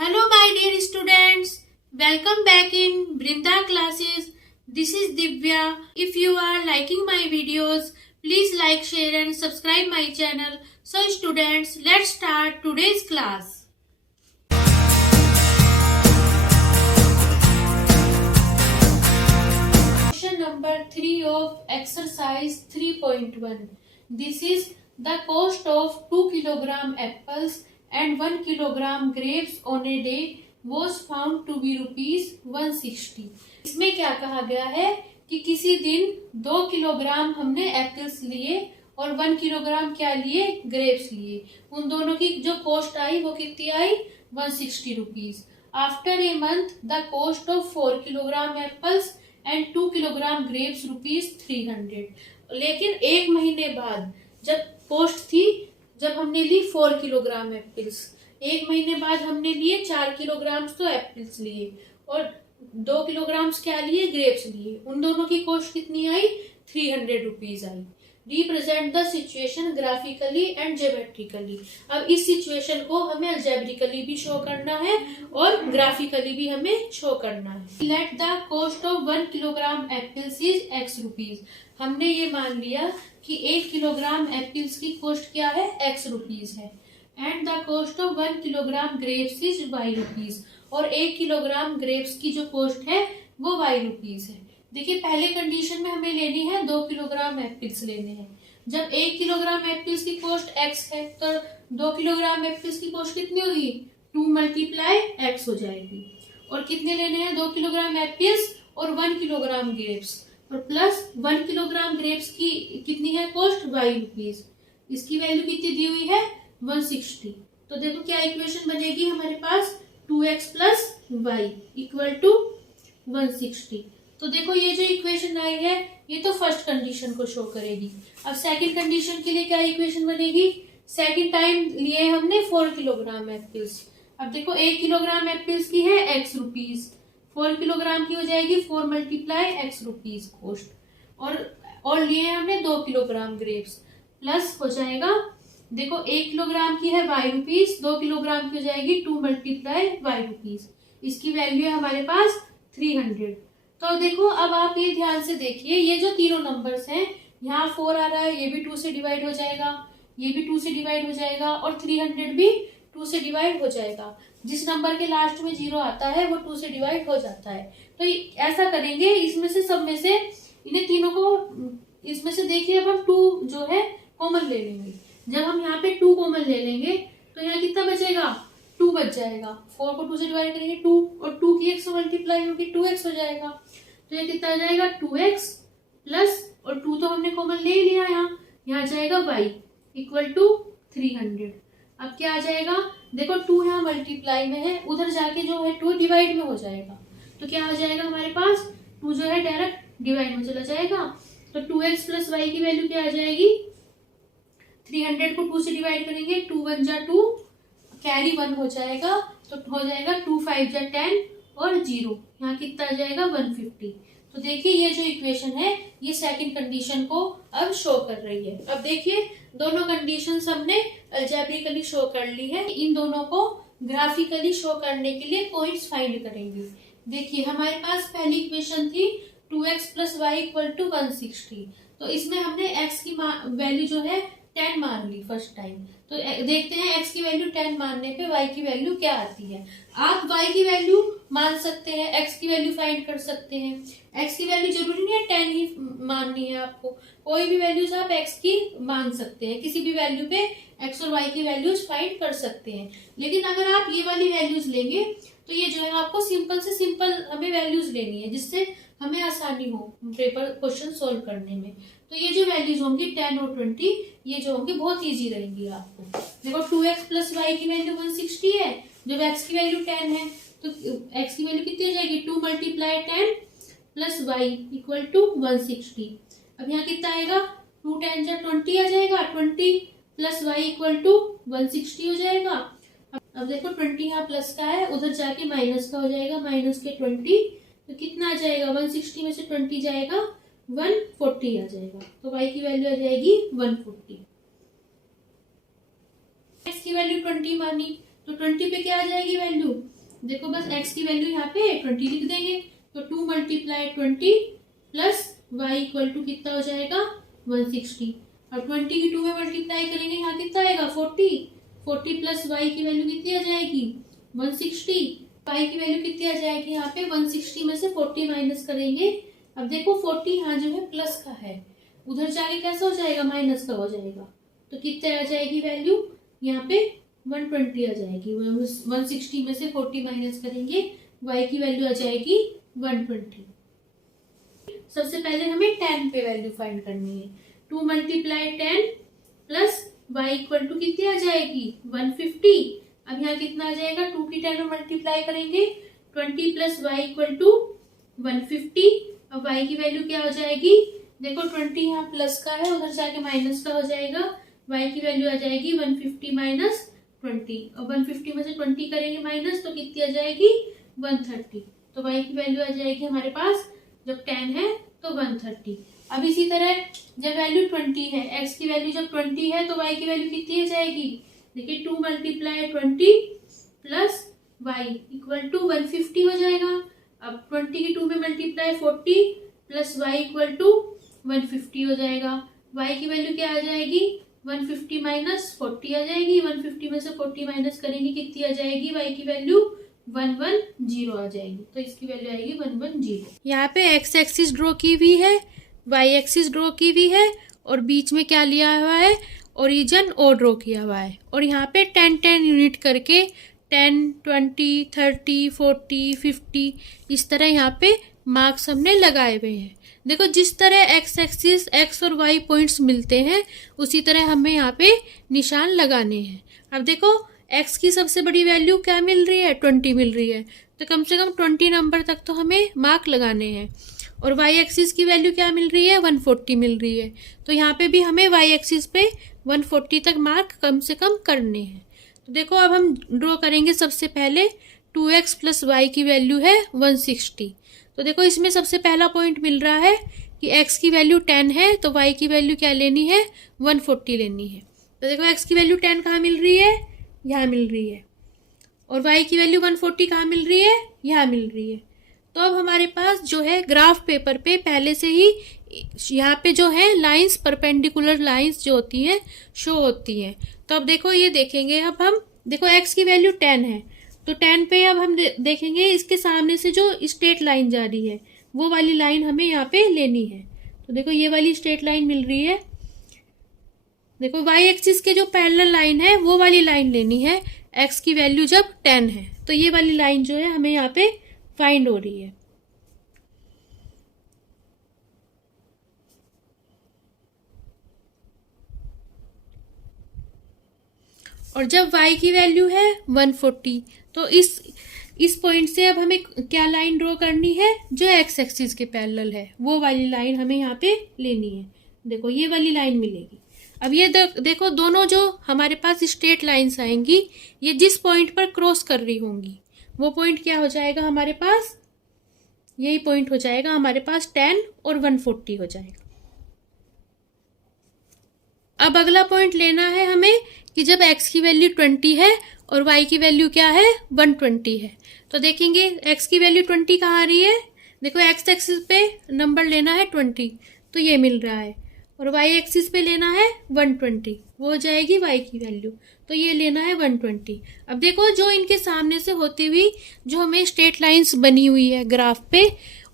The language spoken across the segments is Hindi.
Hello my dear students, welcome back in Brinda classes. This is Divya. If you are liking my videos, please like, share and subscribe my channel. So students, let's start today's class. Question number 3 of exercise 3.1. This is the cost of 2 kilogram apples and 1 kilogram grapes on a day was found to be ₹160. इसमें क्या कहा गया है कि किसी दिन 2 किलोग्राम हमने एप्पल्स लिए और 1 किलोग्राम क्या लिए, ग्रेप्स लिए। उन दोनों की जो कॉस्ट आई वो कितनी आई, ₹160। After a month the cost of 4 kilogram apples and 2 kilogram grapes ₹300। लेकिन एक महीने बाद जब कॉस्ट थी, जब हमने ली 4 किलोग्राम एप्पल्स, एक महीने बाद हमने लिए 4 किलोग्राम तो एप्पल्स लिए और 2 किलोग्राम क्या लिए, ग्रेप्स लिए। उन दोनों की कॉस्ट कितनी आई, ₹300 आई। Represent the situation graphically and geometrically. अब इस सिचुएशन को हमें अलजेब्रिकली भी शो करना है और ग्राफिकली भी हमें शो करना है। Let the cost of 1 kilogram apples is ₹X। हमने ये मान लिया कि 1 किलोग्राम एप्पल्स की कॉस्ट क्या है, ₹X है। And the cost of 1 kilogram grapes is ₹Y। और 1 किलोग्राम ग्रेप्स की जो कॉस्ट है वो ₹Y है। देखिए पहले कंडीशन में हमें लेनी है 2 किलोग्राम एप्पल्स लेने हैं। जब 1 किलोग्राम एप्पल्स की कॉस्ट X है तो 2 किलोग्राम एप्पल्स की कॉस्ट कितनी होगी, 2 × X हो जाएगी। और कितने लेने हैं, 2 किलोग्राम एप्पल्स और 1 किलोग्राम ग्रेप्स, और प्लस 1 किलोग्राम ग्रेप्स की कितनी है कॉस्ट, ₹Y। इसकी वैल्यू कितनी दी हुई है, 160। तो देखो क्या इक्वेशन बनेगी हमारे पास, 2x + y = 160। तो देखो ये जो इक्वेशन आई है ये तो फर्स्ट कंडीशन को शो करेगी। अब सेकंड कंडीशन के लिए क्या इक्वेशन बनेगी, सेकंड टाइम लिए हमने 4 किलोग्राम एप्पल्स। अब देखो 1 किलोग्राम एप्पल्स की है ₹X, 4 किलोग्राम की हो जाएगी 4 × X कॉस्ट। और लिए हमने 2 किलोग्राम ग्रेप्स, प्लस हो जाएगा, देखो 1 किलोग्राम की है ₹Y, 2 किलोग्राम की हो जाएगी 2 × Y। इसकी वैल्यू है हमारे पास 300। तो देखो अब आप ये ध्यान से देखिए, ये जो तीनों नंबर्स हैं, यहाँ 4 आ रहा है, ये भी 2 से डिवाइड हो जाएगा, ये भी 2 से डिवाइड हो जाएगा और 300 भी 2 से डिवाइड हो जाएगा। जिस नंबर के लास्ट में 0 आता है वो 2 से डिवाइड हो जाता है। तो ऐसा करेंगे, इसमें से सब में से इन्हें तीनों को, इसमें से देखिए अब हम 2 जो है कॉमन ले लेंगे। जब हम यहाँ पे 2 कॉमन ले लेंगे तो यहाँ कितना बचेगा, 2 बच जाएगा। 4 को 2 से डिवाइड करेंगे 2, और 2 की X मल्टीप्लाई होगी 2x हो जाएगा। तो ये कितना आ जाएगा, 2x प्लस, और 2 तो हमने कॉमन ले ही लिया, यहाँ जाएगा y = 300। अब क्या आ जाएगा, देखो 2 यहाँ मल्टीप्लाई में है, उधर जाके जो है 2 डिवाइड में हो जाएगा। तो क्या आ जाएगा हमारे पास, 2 जो है डायरेक्ट डिवाइड में चला जाएगा। तो 2x + y की वैल्यू क्या आ जाएगी, 300 को 2 से डिवाइड करेंगे, 2 × 1 = 2, कैरी 1 हो जाएगा, तो हो जाएगा 2 × 5 = 10 और 0, यहाँ कितना आ जाएगा 150। तो देखिए ये जो इक्वेशन है ये सेकंड कंडीशन को अब शो कर रही है। अब देखिए दोनों कंडीशन हमने अलजेब्रिकली शो कर ली है। इन दोनों को ग्राफिकली शो करने के लिए पॉइंट्स फाइंड करेंगे। देखिए हमारे पास पहली इक्वेशन थी 2x + y = 160। तो इसमें हमने x की वैल्यू जो है 10 मान ली फर्स्ट टाइम। तो देखते हैं x की वैल्यू 10 मानने पे y की वैल्यू क्या आती है। आप y की वैल्यू मान सकते हैं, x की वैल्यू फाइंड कर सकते हैं। x की वैल्यू जरूरी नहीं है 10 ही माननी है आपको, कोई भी वैल्यूज आप x की मान सकते हैं। किसी भी वैल्यू पे x और y की वैल्यूज फाइंड कर सकते हैं। लेकिन अगर आप ये वाली वैल्यूज लेंगे तो ये जो है आपको सिंपल से सिंपल हमें वैल्यूज लेनी है, जिससे हमें आसानी हो पेपर क्वेश्चन सोल्व करने में। तो ये जो वैल्यूज होंगी 10 और 20, ये जो होंगी बहुत इजी रहेंगी आपको। देखो 2x + y की वैल्यू 160 है, जब x की वैल्यू 10 है तो x की वैल्यू कितनी हो जाएगी, 2 × 10 + y = 160। अब यहाँ कितना आएगा, 2 × 10 = 20 आ जाएगा, 20 + y = 160 हो जाएगा। अब देखो 20 यहाँ प्लस का है, उधर जाके माइनस का हो जाएगा, -20, तो कितना आ जाएगा, 160 में से 20 जाएगा 140 आ जाएगा। तो y की वैल्यू आ जाएगी 140। x की वैल्यू 20 मानी तो 20 पे क्या आ जाएगी वैल्यू, देखो बस x की वैल्यू यहाँ पे 20 लिख देंगे, तो 2 multiply 20 plus y equal to कितना हो जाएगा 160, और 20 की 2 में मल्टीप्लाई करेंगे यहाँ कितना आएगा 40 प्लस y की वैल्यू कितनी आ जाएगी 160, y की वैल्यू कितनी आ जाएगी यहाँ पे 160 में से 40 माइनस करेंगे। अब देखो 40 यहाँ जो है प्लस का है, उधर जाके कैसा हो जाएगा माइनस का हो जाएगा, तो कितने आ जाएगी वैल्यू यहाँ पे 120 आ जाएगी। 160 में से 40 माइनस करेंगे, y की वैल्यू आ जाएगी 120। सबसे पहले हमें 10 पे वैल्यू फाइंड करनी है। 2 multiply 10 plus y equal to कितनी आ जाएगी 150। अब यहाँ कितना आ जाएगा 2 की 10 में मल्टीप्लाई करेंगे 20 प्लस y इक्वल टू 150। अब y की वैल्यू क्या हो जाएगी, देखो 20 यहाँ प्लस का है, उधर जाके माइनस का हो जाएगा, y की वैल्यू आ जाएगी 150 माइनस 20, और 150 में से 20 करेंगे माइनस तो कितनी आ जाएगी 130। तो y की वैल्यू आ जाएगी हमारे पास जब 10 है तो 130। अब इसी तरह जब वैल्यू 20 है, x की वैल्यू जब 20 है तो y की वैल्यू कितनी आ जाएगी, देखिए 2 multiply 20 plus y equal to 150 हो जाएगा। अब 20 की 2 में multiply 40 plus y equal to 150 हो जाएगा। y की वैल्यू क्या आ जाएगी 150 माइनस 40 आ जाएगी, 150 में से 40 माइनस करेंगे कितनी आ जाएगी, y की वैल्यू 110 आ जाएगी, तो इसकी वैल्यू आएगी 110। यहाँ पे x एक्सिस ड्रॉ की हुई है, y एक्सिस ड्रॉ की हुई है, और बीच में क्या लिया हुआ है ओरिजिन ओ ड्रॉ किया हुआ है, और यहाँ पे 10 यूनिट करके 10, 20, 30, 40, 50 इस तरह यहाँ पे मार्क्स हमने लगाए हुए हैं। देखो जिस तरह x एक्सिस x और y पॉइंट्स मिलते हैं उसी तरह हमें यहाँ पे निशान लगाने हैं। अब देखो x की सबसे बड़ी वैल्यू क्या मिल रही है 20 मिल रही है, तो कम से कम 20 नंबर तक तो हमें मार्क लगाने हैं, और y एक्सिस की वैल्यू क्या मिल रही है 140 मिल रही है, तो यहाँ पे भी हमें y एक्सिस पे 140 तक मार्क कम से कम करने हैं। तो देखो अब हम ड्रॉ करेंगे, सबसे पहले 2x प्लस y की वैल्यू है 160, तो देखो इसमें सबसे पहला पॉइंट मिल रहा है कि x की वैल्यू 10 है तो y की वैल्यू क्या लेनी है 140 लेनी है। तो देखो x की वैल्यू 10 कहाँ मिल रही है, यहाँ मिल रही है, और y की वैल्यू 140 कहाँ मिल रही है, यहाँ मिल रही है। तो अब हमारे पास जो है ग्राफ पेपर पे पहले से ही यहाँ पे जो है लाइंस परपेंडिकुलर लाइंस जो होती हैं शो होती हैं। तो अब देखो ये देखेंगे, अब हम देखो x की वैल्यू 10 है तो 10 पे अब हम देखेंगे इसके सामने से जो स्ट्रेट लाइन जा रही है वो वाली लाइन हमें यहाँ पे लेनी है। तो देखो ये वाली स्ट्रेट लाइन मिल रही है, देखो y एक्सिस के जो पैरेलल लाइन है वो वाली लाइन लेनी है, x की वैल्यू जब 10 है तो ये वाली लाइन जो है हमें यहाँ पे फाइंड हो रही है। और जब y की वैल्यू है 140 तो इस पॉइंट से अब हमें क्या लाइन ड्रॉ करनी है, जो x एक्सिस के पैरेलल है वो वाली लाइन हमें यहाँ पे लेनी है। देखो ये वाली लाइन मिलेगी। अब ये देखो दोनों जो हमारे पास स्ट्रेट लाइंस आएंगी ये जिस पॉइंट पर क्रॉस कर रही होंगी वो पॉइंट क्या हो जाएगा हमारे पास, यही पॉइंट हो जाएगा हमारे पास 10 और 140 हो जाएगा। अब अगला पॉइंट लेना है हमें कि जब x की वैल्यू 20 है और y की वैल्यू क्या है 120 है, तो देखेंगे x की वैल्यू 20 कहाँ आ रही है, देखो x एक्सिस पे नंबर लेना है 20 तो ये मिल रहा है, और y एक्सिस पे लेना है 120 वो हो जाएगी y की वैल्यू, तो ये लेना है 120। अब देखो जो इनके सामने से होती हुई जो हमें स्ट्रेट लाइंस बनी हुई है ग्राफ पे,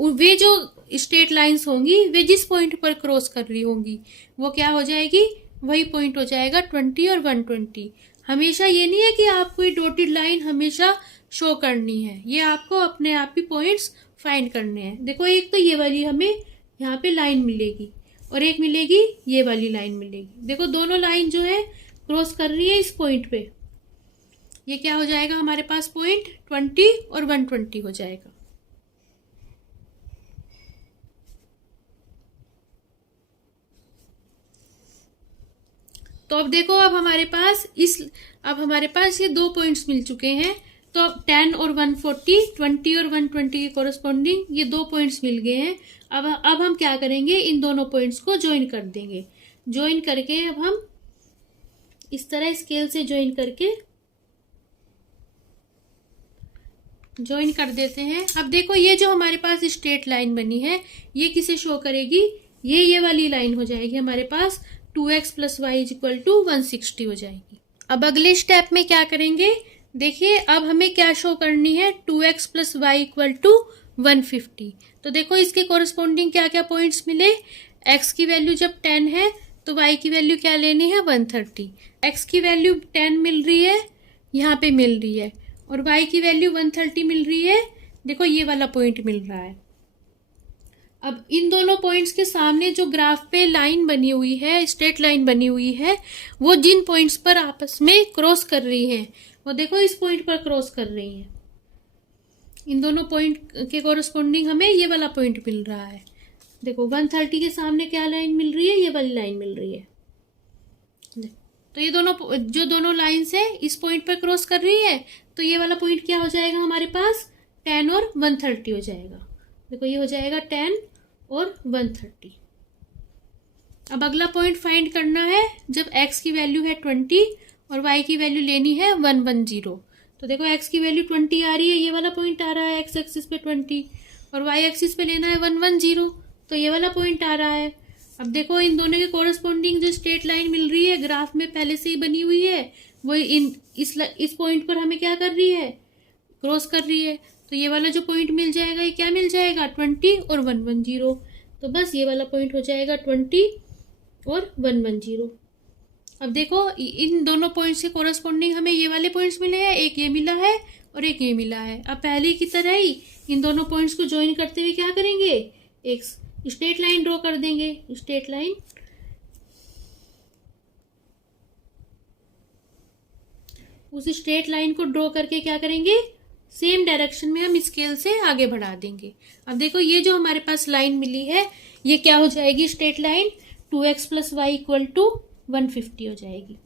वे जो स्ट्रेट लाइंस होंगी वे जिस पॉइंट पर क्रॉस कर रही होंगी वो क्या हो जाएगी, वही पॉइंट हो जाएगा 20 और 120। हमेशा ये नहीं है कि आपको ये डॉटेड लाइन हमेशा शो करनी है, ये आपको अपने आप ही पॉइंट्स फाइंड करने हैं। देखो एक तो ये वाली हमें यहाँ पे लाइन मिलेगी और एक मिलेगी ये वाली लाइन मिलेगी। देखो दोनों लाइन जो है क्रॉस कर रही है इस पॉइंट पे, ये क्या हो जाएगा हमारे पास पॉइंट 20 और 120 हो जाएगा। तो अब देखो अब हमारे पास ये दो पॉइंट्स मिल चुके हैं, तो अब 10 और 140, 20 और 120 के कोरस्पॉन्डिंग ये दो पॉइंट्स मिल गए हैं। अब हम क्या करेंगे, इन दोनों पॉइंट्स को ज्वाइन कर देंगे। ज्वाइन करके अब हम इस तरह स्केल से ज्वाइन करके ज्वाइन कर देते हैं। अब देखो ये जो हमारे पास स्ट्रेट लाइन बनी है ये किसे शो करेगी, ये वाली लाइन हो जाएगी हमारे पास 2x + y = 160 हो जाएगी। अब अगले स्टेप में क्या करेंगे, देखिए अब हमें क्या शो करनी है, 2x + y = 150। तो देखो इसके कोरिस्पोंडिंग क्या क्या पॉइंट्स मिले, x की वैल्यू जब 10 है तो y की वैल्यू क्या लेनी है 130। x की वैल्यू 10 मिल रही है, यहाँ पे मिल रही है, और y की वैल्यू 130 मिल रही है, देखो ये वाला पॉइंट मिल रहा है। अब इन दोनों पॉइंट्स के सामने जो ग्राफ पे लाइन बनी हुई है, स्ट्रेट लाइन बनी हुई है, वो जिन पॉइंट्स पर आपस में क्रॉस कर रही हैं, वो देखो इस पॉइंट पर क्रॉस कर रही हैं। इन दोनों पॉइंट के कोरस्पोंडिंग हमें ये वाला पॉइंट मिल रहा है। देखो 130 के सामने क्या लाइन मिल रही है, ये वाली लाइन मिल रही है। तो ये दोनों लाइन्स है इस पॉइंट पर क्रॉस कर रही है, तो ये वाला पॉइंट क्या हो जाएगा हमारे पास 10 और 130 हो जाएगा। देखो ये हो जाएगा 10 और 130। अब अगला पॉइंट फाइंड करना है जब x की वैल्यू है 20 और y की वैल्यू लेनी है 110। तो देखो x की वैल्यू 20 आ रही है, ये वाला पॉइंट आ रहा है x एक्सिस पे 20, और y एक्सिस पे लेना है 110, तो ये वाला पॉइंट आ रहा है। अब देखो इन दोनों के कोरस्पोंडिंग जो स्ट्रेट लाइन मिल रही है ग्राफ में पहले से ही बनी हुई है, वो इस पॉइंट पर हमें क्या कर रही है, क्रॉस कर रही है। तो ये वाला जो पॉइंट मिल जाएगा ये क्या मिल जाएगा 20 और 110। तो बस ये वाला पॉइंट हो जाएगा 20 और 110। अब देखो इन दोनों पॉइंट्स के कोरस्पोंडिंग हमें ये वाले पॉइंट्स मिले हैं, एक ये मिला है और एक ये मिला है। अब पहले की तरह ही इन दोनों पॉइंट्स को ज्वाइन करते हुए क्या करेंगे, एक स्ट्रेट लाइन ड्रॉ कर देंगे। स्ट्रेट लाइन, उस स्ट्रेट लाइन को ड्रॉ करके क्या करेंगे, सेम डायरेक्शन में हम स्केल से आगे बढ़ा देंगे। अब देखो ये जो हमारे पास लाइन मिली है ये क्या हो जाएगी, स्ट्रेट लाइन 2x + y = 150 हो जाएगी।